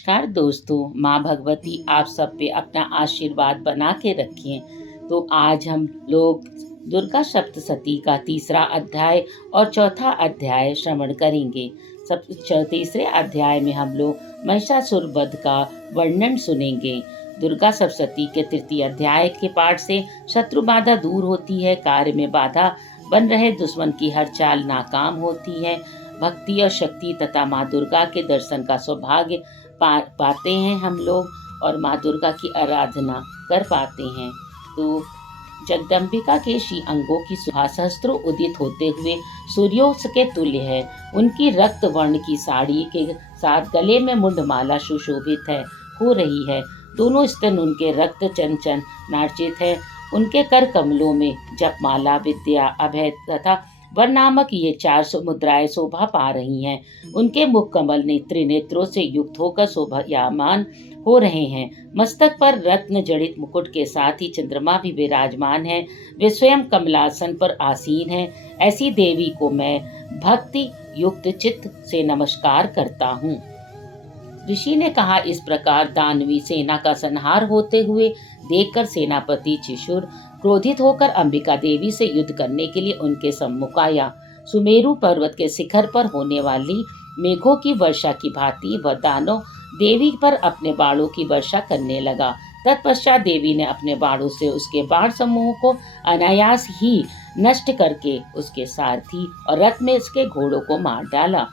नमस्कार दोस्तों, माँ भगवती आप सब पे अपना आशीर्वाद बना के रखें। तो आज हम लोग दुर्गा सप्तशती का तीसरा अध्याय और चौथा अध्याय श्रवण करेंगे। तीसरे अध्याय में हम लोग महिषासुर वध का वर्णन सुनेंगे। दुर्गा सप्तशती के तृतीय अध्याय के पाठ से शत्रु बाधा दूर होती है, कार्य में बाधा बन रहे दुश्मन की हर चाल नाकाम होती है। भक्ति और शक्ति तथा माँ दुर्गा के दर्शन का सौभाग्य पाते हैं हम लोग और माँ दुर्गा की आराधना कर पाते हैं। तो जगदम्बिका के श्री अंगों की सुहा सहस्त्रों उदित होते हुए सूर्यों के तुल्य है। उनकी रक्त वर्ण की साड़ी के साथ गले में मुंडमाला सुशोभित है हो रही है। दोनों स्तन उनके रक्त चंचन नार्चित है। उनके कर कमलों में जपमाला, विद्या, अभय तथा वर नामक ये 400 मुद्राएं शोभा पा रही हैं। उनके मुख कमल ने त्रिनेत्रों से युक्त होकर शोभायमान हो रहे हैं। मस्तक पर रत्न जड़ित मुकुट के साथ ही चंद्रमा भी विराजमान है। वे स्वयं कमलासन पर आसीन है। ऐसी देवी को मैं भक्ति युक्त चित्त से नमस्कार करता हूँ। ऋषि ने कहा, इस प्रकार दानवी सेना का संहार होते हुए देखकर सेनापति चिशुर क्रोधित होकर अंबिका देवी से युद्ध करने के लिए उनके सम्मुख आया। सुमेरु पर्वत के शिखर पर होने वाली मेघों की वर्षा की भांति वह दानव देवी पर अपने बाणों की वर्षा करने लगा। तत्पश्चात देवी ने अपने बाणों से उसके बाण समूह को अनायास ही नष्ट करके उसके सारथी और रथ में इसके घोड़ों को मार डाला।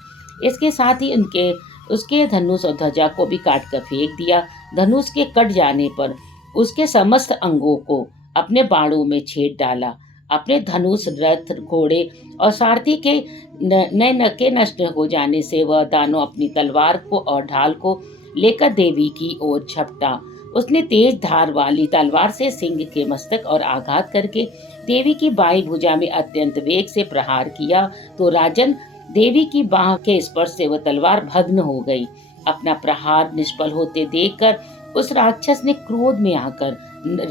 इसके साथ ही उसके धनुष और ध्वजा को भी काट कर फेंक दिया। धनुष के कट जाने पर उसके समस्त अंगों को अपने बाणों में छेद डाला। अपने धनुष, रथ, घोड़े और सारथी के नए नके नष्ट हो जाने से वह दानव अपनी तलवार को और ढाल को लेकर देवी की ओर झपटा। उसने तेज धार वाली तलवार से सिंह के मस्तक और आघात करके देवी की बाईं भुजा में अत्यंत वेग से प्रहार किया। तो राजन, देवी की बाह के स्पर्श से वह तलवार भग्न हो गई। अपना प्रहार निष्फल होते देखकर उस राक्षस ने क्रोध में आकर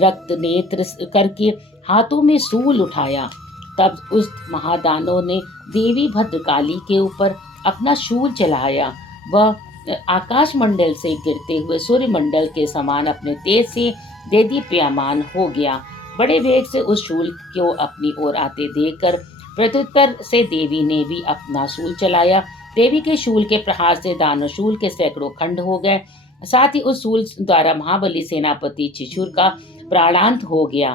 रक्त नेत्र करके हाथों में शूल उठाया। तब उस महादानव ने देवी भद्रकाली के ऊपर अपना शूल चलाया। वह आकाश मंडल से गिरते हुए सूर्य मंडल के समान अपने तेज से देदीप्यमान हो गया। बड़े वेग से उस शूल को अपनी ओर आते देखकर प्रत्युत्तर से देवी ने भी अपना शूल चलाया। देवी के शूल के प्रहार से दानव शूल के सैकड़ों खंड हो गए। साथ ही उस शूल द्वारा महाबली सेनापति चिशुर का प्राणांत हो गया।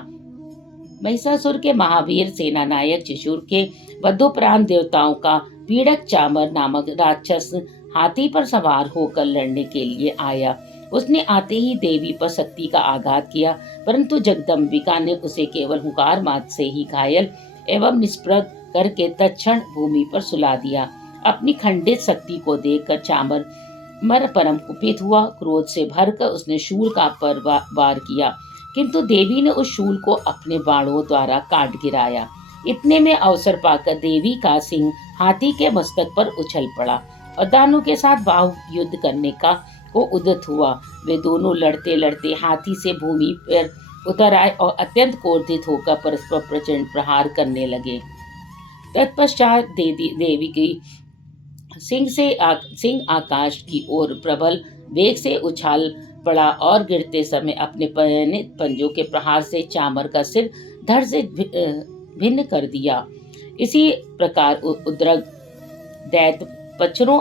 महिषासुर के महावीर सेना नायक चिशुर के वधोपरांत देवताओं का पीड़क चामर नामक राक्षस हाथी पर सवार होकर लड़ने के लिए आया। उसने आते ही देवी पर शक्ति का आघात किया, परंतु जगदम्बिका ने उसे केवल हुंकार मात्र से ही घायल एवं निष्प्रभ करके तत्क्षण भूमि पर सुला दिया। अपनी खंडित शक्ति को देखकर चामर मर परम कुपित हुआ। क्रोध से भरकर उसने शूल का वार किया, किंतु देवी ने उस शूल को अपने बाणों द्वारा काट गिराया। इतने में अवसर पाकर देवी का सिंह हाथी के मस्तक पर उछल पड़ा और दानव के साथ बाहु युद्ध करने को उद्यत हुआ। वे दोनों लड़ते लड़ते हाथी से भूमि पर उतर आए और अत्यंत क्रोधित होकर परस्पर प्रचंड प्रहार करने लगे। तत्पश्चात देवी की सिंह आकाश की ओर प्रबल वेग से उछाल पड़ा और गिरते समय अपने पंजों के प्रहार से चामर का सिर धड़ से भिन्न कर दिया। इसी प्रकार उद्रग दैत्य पत्थरों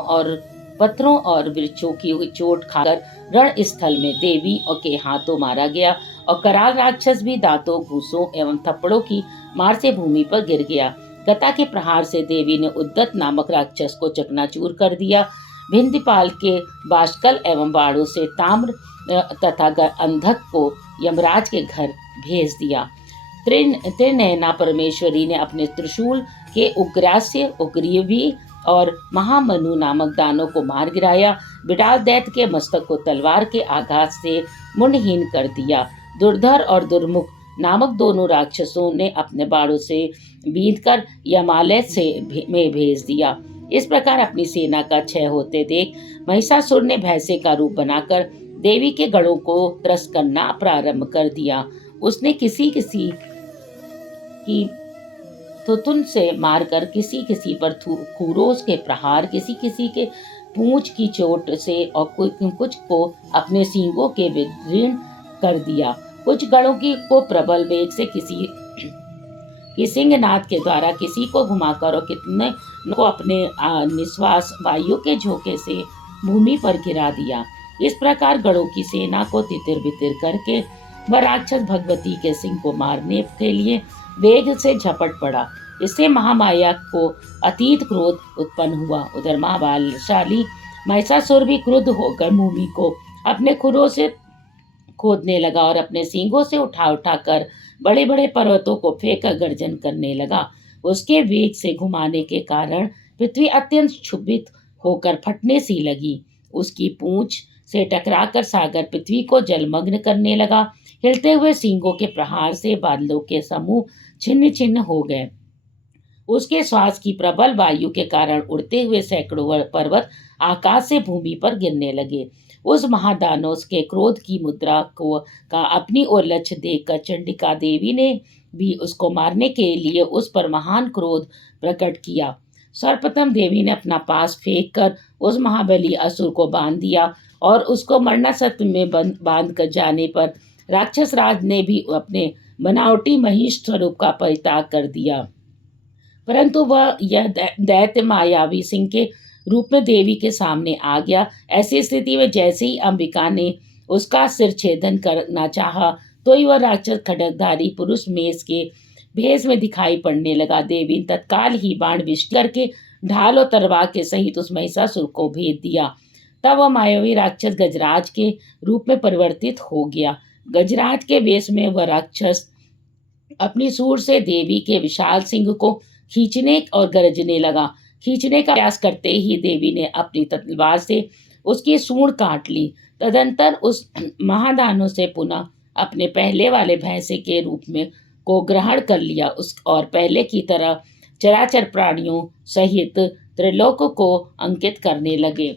और वृक्षों की चोट खाकर रण स्थल में देवी के हाथों मारा गया और कराल राक्षस भी दांतों, घूसों एवं थप्पड़ों की मार से भूमि पर गिर गया। गदा के प्रहार से देवी ने उद्दत नामक राक्षस को चकनाचूर कर दिया। भिंदीपाल के बाष्कल एवं बाणों से ताम्र तथा अंधक को यमराज के घर भेज दिया। त्रिनयना परमेश्वरी ने अपने त्रिशूल के उग्रास्य, उग्रीवी और महामनु नामक दानों को मार गिराया। बिडाल दैत्य के मस्तक को तलवार के आघात से मुंडहीन कर दिया। दुर्धर और दुर्मुख नामक दोनों राक्षसों ने अपने बाणों से बींधकर यमालय में भेज दिया। इस प्रकार अपनी सेना का क्षय होते देख महिषासुर ने भैंसे का रूप बनाकर देवी के गढ़ों को त्रस्त करना प्रारंभ कर दिया। उसने किसी किसी की थुथुन से मारकर किसी किसी पर खूरों के प्रहार, किसी किसी के पूंछ की चोट से और कुछ को अपने सींगों के विदीर्ण कर दिया। कुछ गणों की को प्रबल वेग से किसी कि सिंहनाद के द्वारा किसी को घुमाकर और कितने को अपने निश्वास वायु के झोंके से भूमि पर गिरा दिया। इस प्रकार गणों की सेना को तितिर बितिर करके वह राक्षस भगवती के सिंह को मारने के लिए वेग से झपट पड़ा। इससे महामाया को अतीत क्रोध उत्पन्न हुआ। उधर महाबलशाली महिषासुर भी क्रुद्ध होकर भूमि को अपने खुरों से खोदने लगा और अपने सींगों से उठा उठा कर बड़े बड़े पर्वतों को फेंक गर्जन करने लगा। उसके वेग से घुमाने के कारण पृथ्वी अत्यंत क्षुभित होकर फटने सी लगी। उसकी पूंछ से टकराकर सागर पृथ्वी को जलमग्न करने लगा। हिलते हुए सींगों के प्रहार से बादलों के समूह छिन्न छिन्न हो गए। उसके श्वास की प्रबल वायु के कारण उड़ते हुए सैकड़ों पर्वत आकाश से भूमि पर गिरने लगे। उस महादानव के क्रोध की मुद्रा को का अपनी ओर लक्ष्य देखकर चंडिका देवी ने भी उसको मारने के लिए उस पर महान क्रोध प्रकट किया। सर्वप्रथम देवी ने अपना पास फेंक कर उस महाबली असुर को बांध दिया और उसको मरणासत्र में बांध कर जाने पर राक्षस राज ने भी अपने बनावटी महिष स्वरूप का परित्याग कर दिया। परंतु वह यह दैत्य मायावी सिंह के रूप में देवी के सामने आ गया। ऐसी स्थिति में जैसे ही अंबिका ने उसका सिर छेदन करना चाहा तो ही वह राक्षस खड्गधारी पुरुष मेष के भेष में दिखाई पड़ने लगा। देवी तत्काल ही बाण विष्ट करके ढाल और तलवार के सहित उस महिषासुर को भेद दिया। तब वह मायावी राक्षस गजराज के रूप में परिवर्तित हो गया। गजराज के वेश में वह राक्षस अपनी सूंड से देवी के विशाल सिंह को खींचने और गरजने लगा। खींचने का प्रयास करते ही देवी ने अपनी तलवार से उसकी सूंड काट ली। तदंतर उस महादानव से पुनः अपने पहले वाले भैंसे के रूप में को ग्रहण कर लिया उस और पहले की तरह चराचर प्राणियों सहित त्रिलोक को अंकित करने लगे।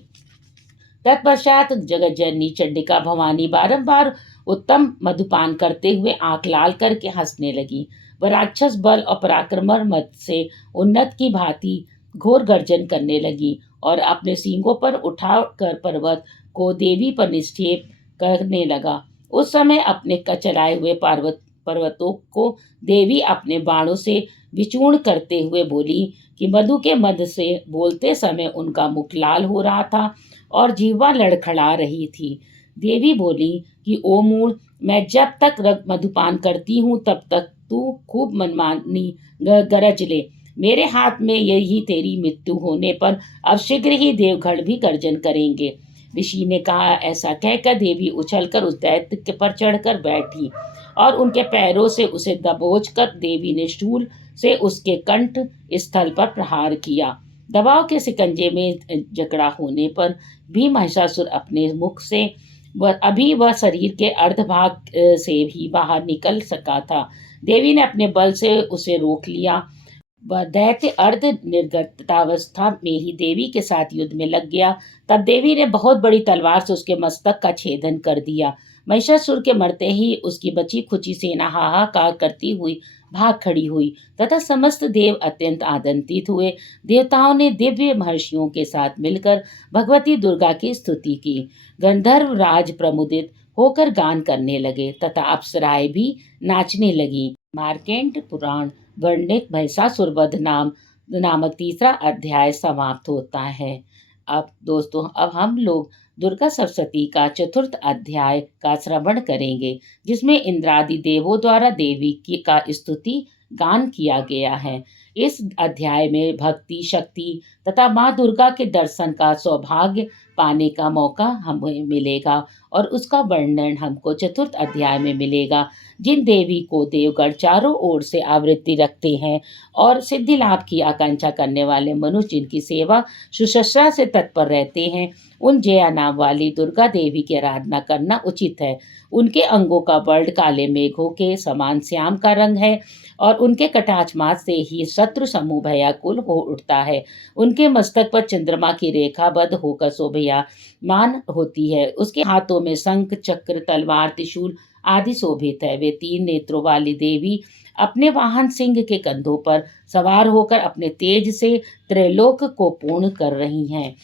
तत्पश्चात जगत जननी चंडिका भवानी बारंबार उत्तम मधुपान करते हुए आंख लाल करके हंसने लगी। वह राक्षस बल और पराक्रम मत से उन्नत की भांति घोर गर्जन करने लगी और अपने सींगों पर उठा कर पर्वत को देवी पर निक्षेप करने लगा। उस समय अपने चलाए हुए पर्वतों को देवी अपने बाणों से विचूर्ण करते हुए बोली कि मधु के मध से बोलते समय उनका मुख लाल हो रहा था और जीवा लड़खड़ा रही थी। देवी बोली कि ओ मूढ़, मैं जब तक मधुपान करती हूँ तब तक तू खूब मनमानी गरज ले। मेरे हाथ में यही तेरी मृत्यु होने पर अब शीघ्र ही देवगण भी गर्जन करेंगे। ऋषि ने कहा। ऐसा कहकर देवी उछलकर उस दैत्य पर चढ़कर बैठी और उनके पैरों से उसे दबोचकर देवी ने शूल से उसके कंठ स्थल पर प्रहार किया। दबाव के शिकंजे में जकड़ा होने पर भी महिषासुर अपने मुख से वह शरीर के अर्धभाग से भी बाहर निकल सका था। देवी ने अपने बल से उसे रोक लिया। वह दैत्य अर्ध निर्गतावस्था में ही देवी के साथ युद्ध में लग गया। तब देवी ने बहुत बड़ी तलवार से उसके मस्तक का छेदन कर दिया। महिषासुर के मरते ही उसकी बची खुची सेना हाहाकार करती हुई भाग खड़ी हुई तथा समस्त देव अत्यंत आनंदित हुए। देवताओं ने दिव्य महर्षियों के साथ मिलकर भगवती दुर्गा की स्तुति की। गंधर्व राज प्रमुदित होकर गान करने लगे तथा अप्सराएं भी नाचने लगी। मार्केंड पुराण वर्णित महिषासुर वध नामक तीसरा अध्याय समाप्त होता है। अब दोस्तों, अब हम लोग दुर्गा सप्तशती का चतुर्थ अध्याय का श्रवण करेंगे, जिसमें इंद्रादि देवों द्वारा देवी की का स्तुति गान किया गया है। इस अध्याय में भक्ति, शक्ति तथा माँ दुर्गा के दर्शन का सौभाग्य पाने का मौका हमें मिलेगा और उसका वर्णन हमको चतुर्थ अध्याय में मिलेगा। जिन देवी को देवगण चारों ओर से आवृत्ति रखते हैं और सिद्धि लाभ की आकांक्षा करने वाले मनुष्य जिनकी सेवा शुश्रूषा से तत्पर रहते हैं, उन जया नाम वाली दुर्गा देवी की आराधना करना उचित है। उनके अंगों का वर्ण काले मेघों के समान श्याम का रंग है और उनके कटाक्ष मात्र से ही शत्रु समूह भयाकुल हो उठता है। उनके मस्तक पर चंद्रमा की रेखाबद्ध होकर शोभयामान होती है। उसके हाथों में शंख, चक्र, तलवार, त्रिशूल आदि शोभित है। वे 3 नेत्रों वाली देवी अपने वाहन सिंह के कंधों पर सवार होकर अपने तेज से त्रैलोक को पूर्ण कर रही हैं।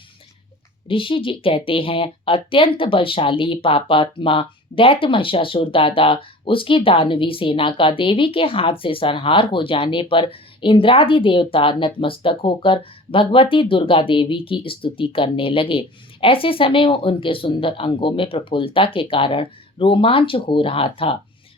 ऋषि जी कहते हैं, अत्यंत बलशाली पापात्मा दैत्य महिषासुर दादा उसकी दानवी सेना का देवी के हाथ से संहार हो जाने पर इंद्रादि देवता नतमस्तक होकर भगवती दुर्गा देवी की स्तुति करने लगे। ऐसे समय वो उनके सुंदर अंगों में प्रफुल्लता के कारण रोमांच हो रहा था।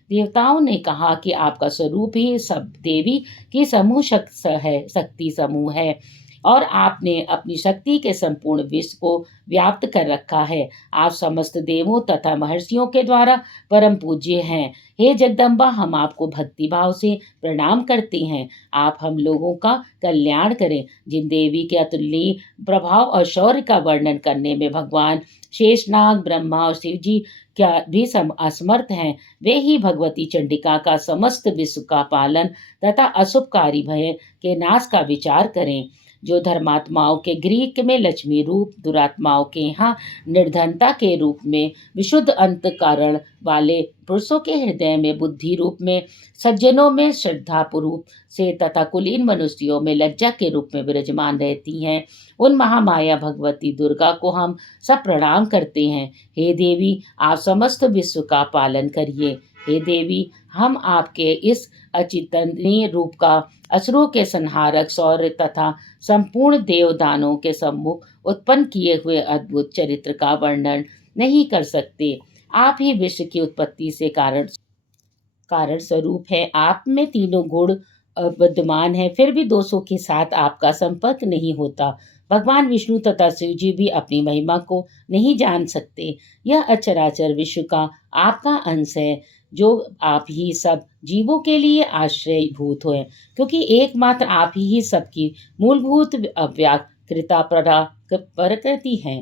देवताओं ने कहा कि आपका स्वरूप ही सब देवी की समूह शक्ति समूह है और आपने अपनी शक्ति के संपूर्ण विश्व को व्याप्त कर रखा है। आप समस्त देवों तथा महर्षियों के द्वारा परम पूज्य हैं। हे जगदम्बा, हम आपको भक्ति भाव से प्रणाम करते हैं। आप हम लोगों का कल्याण करें। जिन देवी के अतुलनीय प्रभाव और शौर्य का वर्णन करने में भगवान शेषनाग, ब्रह्मा और शिव जी क्या भी असमर्थ हैं, वे ही भगवती चंडिका का समस्त विश्व का पालन तथा अशुभकारी भय के नाश का विचार करें। जो धर्मात्माओं के ग्रीक में लक्ष्मी रूप, दुरात्माओं के यहाँ निर्धनता के रूप में, विशुद्ध अंतःकरण वाले पुरुषों के हृदय में बुद्धि रूप में, सज्जनों में श्रद्धा रूप से तथा कुलीन मनुष्यों में लज्जा के रूप में विराजमान रहती हैं, उन महामाया भगवती दुर्गा को हम सब प्रणाम करते हैं। हे देवी, आप समस्त विश्व का पालन करिए। हे देवी, हम आपके इस अचिंतनीय रूप का, असुरों के संहारक शौर्य तथा संपूर्ण देवदानों के सम्मुख उत्पन्न किए हुए अद्भुत चरित्र का वर्णन नहीं कर सकते। आप ही विश्व की उत्पत्ति से कारण स्वरूप है। आप में तीनों गुण विद्यमान है, फिर भी दोषों के साथ आपका संपर्क नहीं होता। भगवान विष्णु तथा शिव जी भी अपनी महिमा को नहीं जान सकते। यह अचराचर विश्व का आपका अंश है, जो आप ही सब जीवों के लिए आश्रयभूत हैं, क्योंकि एकमात्र आप ही सबकी मूलभूत अव्याकृता प्रकृति हैं।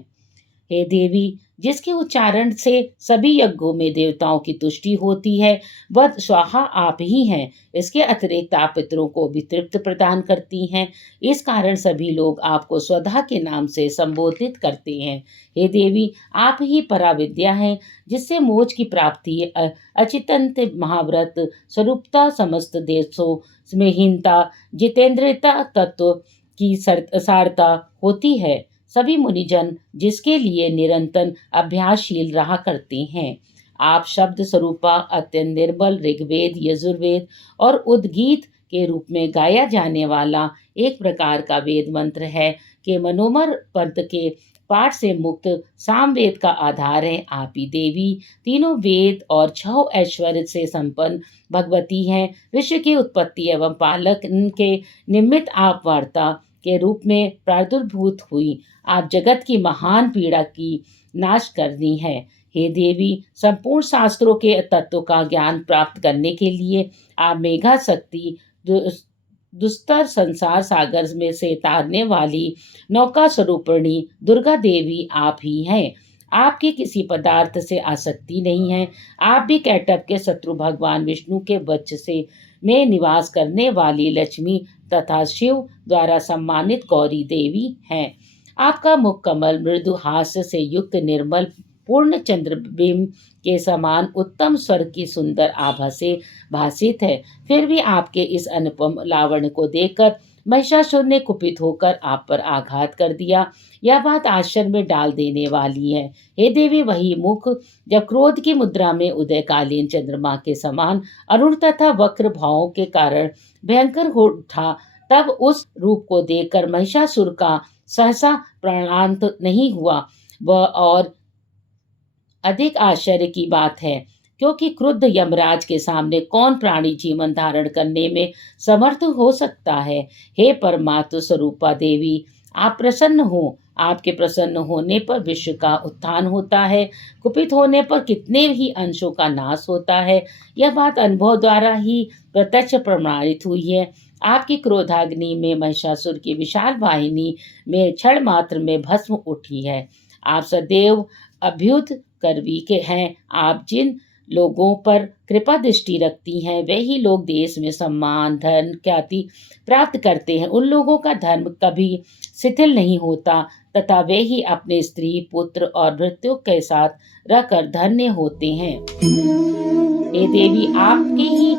हे देवी, जिसके उच्चारण से सभी यज्ञों में देवताओं की तुष्टि होती है, वह स्वाहा आप ही हैं। इसके अतिरिक्त आप पितरों को भी तृप्त प्रदान करती हैं। इस कारण सभी लोग आपको स्वधा के नाम से संबोधित करते हैं। हे देवी, आप ही पराविद्या हैं, जिससे मोक्ष की प्राप्ति अचिंत्य महाव्रत स्वरूपता, समस्त देशों में हीनता, जितेंद्रियता तत्व की सारता होती है। सभी मुनिजन जिसके लिए निरंतर अभ्यासशील रहा करते हैं। आप शब्द स्वरूपा अत्यंत निर्बल ऋग्वेद, यजुर्वेद और उद्गीत के रूप में गाया जाने वाला एक प्रकार का वेद मंत्र है कि मनोमर पंथ के पाठ से मुक्त सामवेद का आधार है। आप ही देवी तीनों वेद और 6 ऐश्वर्य से संपन्न भगवती हैं। विश्व की उत्पत्ति एवं पालक के निमित्त आप वार्ता के रूप में प्रादुर्भूत हुई। आप जगत की महान पीड़ा की नाश करनी है। हे देवी, संपूर्ण शास्त्रों के तत्व का ज्ञान प्राप्त करने के लिए आप मेघा शक्ति दुस्तर संसार सागर में से तारने वाली नौका स्वरूपिणी दुर्गा देवी आप ही हैं। आपकी किसी पदार्थ से आसक्ति नहीं है। आप भी कैटभ के शत्रु भगवान विष्णु के वक्ष से में निवास करने वाली लक्ष्मी तथा शिव द्वारा सम्मानित गौरी देवी हैं। आपका मुख कमल मृदु हास्य से युक्त निर्मल पूर्ण चंद्रबिंब के समान उत्तम स्वर की सुंदर आभा से भासित है। फिर भी आपके इस अनुपम लावण्य को देखकर महिषासुर ने कुपित होकर आप पर आघात कर दिया। यह बात आश्चर्य में डाल देने वाली है। हे देवी, वही मुख जब क्रोध की मुद्रा में उदयकालीन चंद्रमा के समान अरुण तथा वक्र भावों के कारण भयंकर हो उठा, तब उस रूप को देखकर महिषासुर का सहसा प्राणांत नहीं हुआ। वह और अधिक आश्चर्य की बात है, क्योंकि क्रुद्ध यमराज के सामने कौन प्राणी जीवन धारण करने में समर्थ हो सकता है। हे परमात्म स्वरूपा देवी, आप प्रसन्न हो। आपके प्रसन्न होने पर विश्व का उत्थान होता है, कुपित होने पर कितने ही अंशों का नाश होता है। यह बात अनुभव द्वारा ही प्रत्यक्ष प्रमाणित हुई है। आपकी क्रोधाग्नि में महिषासुर की विशाल वाहिनी में क्षण मात्र में भस्म उठी है। आप सदैव अभ्युत करवी के हैं। आप जिन लोगों पर कृपा दृष्टि रखती हैं, वे ही लोग देश में सम्मान, धन, ख्याति प्राप्त करते हैं। उन लोगों का धर्म कभी शिथिल नहीं होता तथा वे ही अपने स्त्री, पुत्र और भृत्यों के साथ रहकर धन्य होते हैं। हे देवी, आपके ही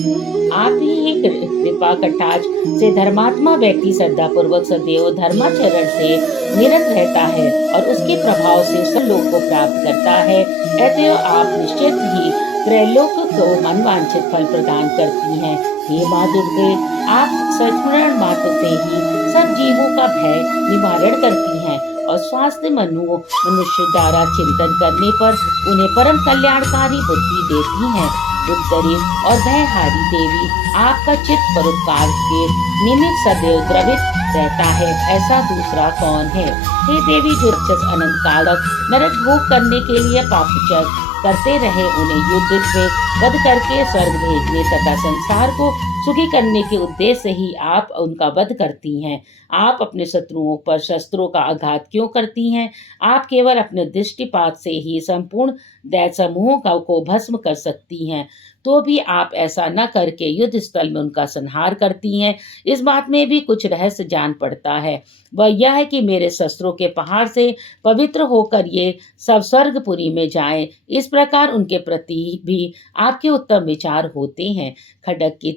आप ही कृपा कटाक्ष से धर्मात्मा व्यक्ति श्रद्धापूर्वक सदैव धर्माचरण से निरत रहता है और उसके प्रभाव से सब लोग को प्राप्त करता है। अतएव आप निश्चित ही त्रैलोक को मनवांछित फल प्रदान करती हैं। हे माँ दुर्गे, आप स्मरण मात्र से ही सब जीवों का भय निवारण करती हैं और स्वास्थ्य मनुष्य द्वारा चिंतन करने पर उन्हें परम कल्याणकारी बुद्धि देती हैं। उत्तरी और भयहारी देवी, आपका चित्त परोपकार के निमित्त सदैव द्रवित रहता है, ऐसा दूसरा कौन है। हे देवी, जो राक्षस अनंत काल तक नरक भोग करने के लिए पापचर करते रहे, उन्हें युद्ध में वध करके स्वर्ग भेजने तथा संसार को सुखी करने के उद्देश्य से ही आप उनका वध करती हैं। आप अपने शत्रुओं पर शस्त्रों का आघात क्यों करती हैं? आप केवल अपने दृष्टिपात से ही संपूर्ण दैत्य समूहों को भस्म कर सकती हैं, तो भी आप ऐसा न करके युद्ध स्थल में उनका संहार करती हैं। इस बात में भी कुछ रहस्य जान पड़ता है। वह यह है कि मेरे शस्त्रों के पहाड़ से पवित्र होकर ये सब स्वर्गपुरी में जाएं। इस प्रकार उनके प्रति भी आपके उत्तम विचार होते हैं। खड्ग की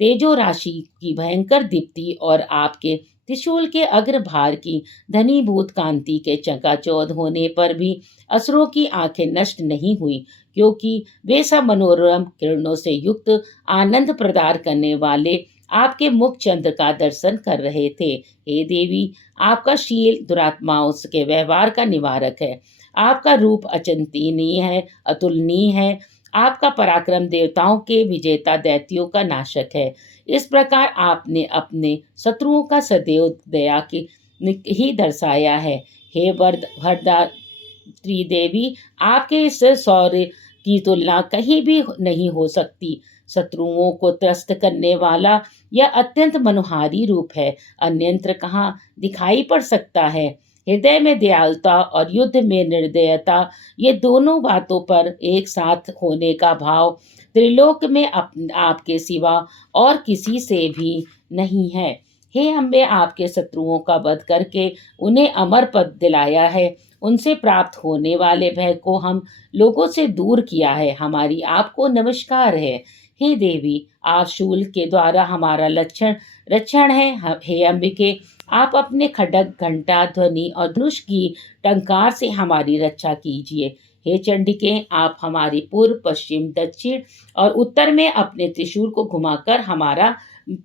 तेजो राशि की भयंकर दीप्ति और आपके त्रिशूल के अग्रभार की धनीभूत कांति के चकाचौंध होने पर भी असुरों की आंखें नष्ट नहीं हुई, क्योंकि वे सब मनोरम किरणों से युक्त आनंद प्रदान करने वाले आपके मुख चंद्र का दर्शन कर रहे थे। हे देवी, आपका शील दुरात्माओं के व्यवहार का निवारक है। आपका रूप अचिंतनीय है, अतुलनीय है। आपका पराक्रम देवताओं के विजेता दैत्यों का नाशक है। इस प्रकार आपने अपने शत्रुओं का सदैव दया की ही दर्शाया है। हे वरदा त्रिदेवी, आपके इस शौर्य की तुलना कहीं भी नहीं हो सकती। शत्रुओं को त्रस्त करने वाला यह अत्यंत मनोहारी रूप है, अन्यत्र कहाँ दिखाई पड़ सकता है। हृदय में दयालुता और युद्ध में निर्दयता, ये दोनों बातों पर एक साथ होने का भाव त्रिलोक में आपके सिवा और किसी से भी नहीं है। हे अम्बे, आपके शत्रुओं का वध करके उन्हें अमर पद दिलाया है। उनसे प्राप्त होने वाले भय को हम लोगों से दूर किया है। हमारी आपको नमस्कार है। हे देवी, आप शूल के द्वारा हमारा रक्षण है। हे अंबिके, आप अपने खड्ग, घंटा, ध्वनि और धनुष की टंकार से हमारी रक्षा कीजिए। हे चंडिके, आप हमारी पूर्व, पश्चिम, दक्षिण और उत्तर में अपने त्रिशूल को घुमाकर हमारा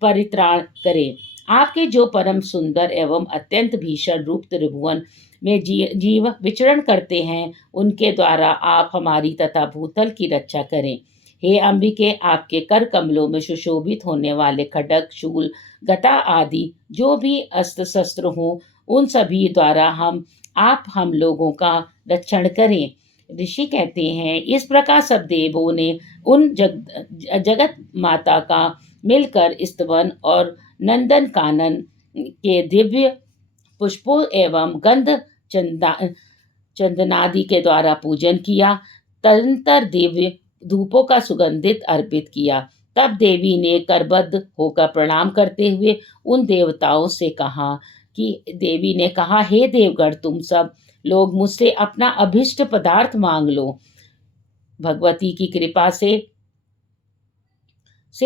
परित्राण करें। आपके जो परम सुंदर एवं अत्यंत भीषण रूप त्रिभुवन में जीव विचरण करते हैं, उनके द्वारा आप हमारी तथा भूतल की रक्षा करें। हे अंबिके, आपके कर कमलों में सुशोभित होने वाले खड्ग, शूल, गदा आदि जो भी अस्त्र शस्त्र हों, उन सभी द्वारा आप हम लोगों का रक्षण करें। ऋषि कहते हैं, इस प्रकार सब देवों ने उन जगत माता का मिलकर स्तवन और नंदन कानन के दिव्य पुष्पों एवं गंध चंदनादि के द्वारा पूजन किया। तदंतर दिव्य धूपों का सुगंधित अर्पित किया। तब देवी ने करबद्ध होकर प्रणाम करते हुए उन देवताओं से कहा देवी ने कहा, हे देवगण, तुम सब लोग मुझसे अपना अभिष्ट पदार्थ मांग लो। भगवती की कृपा से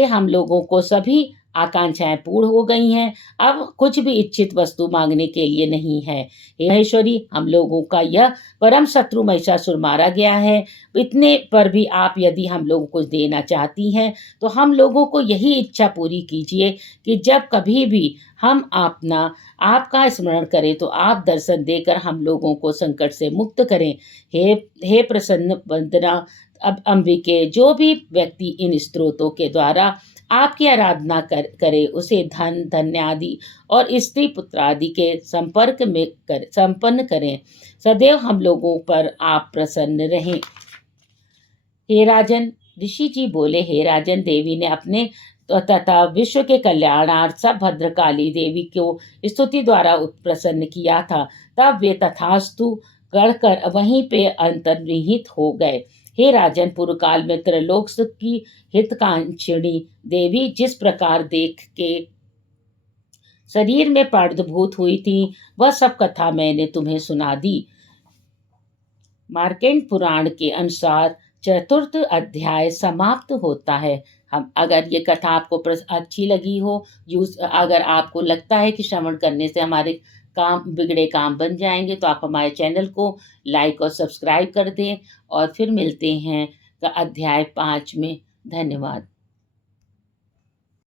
हम लोगों को सभी आकांक्षाएं पूर्ण हो गई हैं। अब कुछ भी इच्छित वस्तु मांगने के लिए नहीं है। हे महेश्वरी, हम लोगों का यह परम शत्रु महिषासुर मारा गया है। इतने पर भी आप यदि हम लोगों को देना चाहती हैं, तो हम लोगों को यही इच्छा पूरी कीजिए कि जब कभी भी हम आपका स्मरण करें तो आप दर्शन देकर हम लोगों को संकट से मुक्त करें। हे प्रसन्न वंदना अब अंबिके, जो भी व्यक्ति इन स्तोत्रों के द्वारा आपकी आराधना करे, उसे धन, धन्य आदि और स्त्री पुत्र आदि के संपन्न करें। सदैव हम लोगों पर आप प्रसन्न रहें। हे राजन, ऋषि जी बोले, हे राजन, देवी ने अपने तथा विश्व के कल्याणार्थ सब भद्रकाली देवी को स्तुति द्वारा प्रसन्न किया था। तब वे तथास्तु गढ़कर वहीं पे अंतर्निहित हो गए। हे राजन, पूर्व काल में त्रिलोक की हितकांक्षिणी देवी जिस प्रकार देख के शरीर में प्रादुर्भूत हुई थी, वह सब कथा मैंने तुम्हें सुना दी। मार्कंड पुराण के अनुसार चतुर्थ अध्याय समाप्त होता है। हम अगर ये कथा आपको अच्छी लगी हो, यूज़ अगर आपको लगता है कि श्रवण करने से हमारे काम बिगड़े काम बन जाएँगे, तो आप हमारे चैनल को लाइक और सब्सक्राइब कर दें और फिर मिलते हैं अध्याय 5 में। धन्यवाद।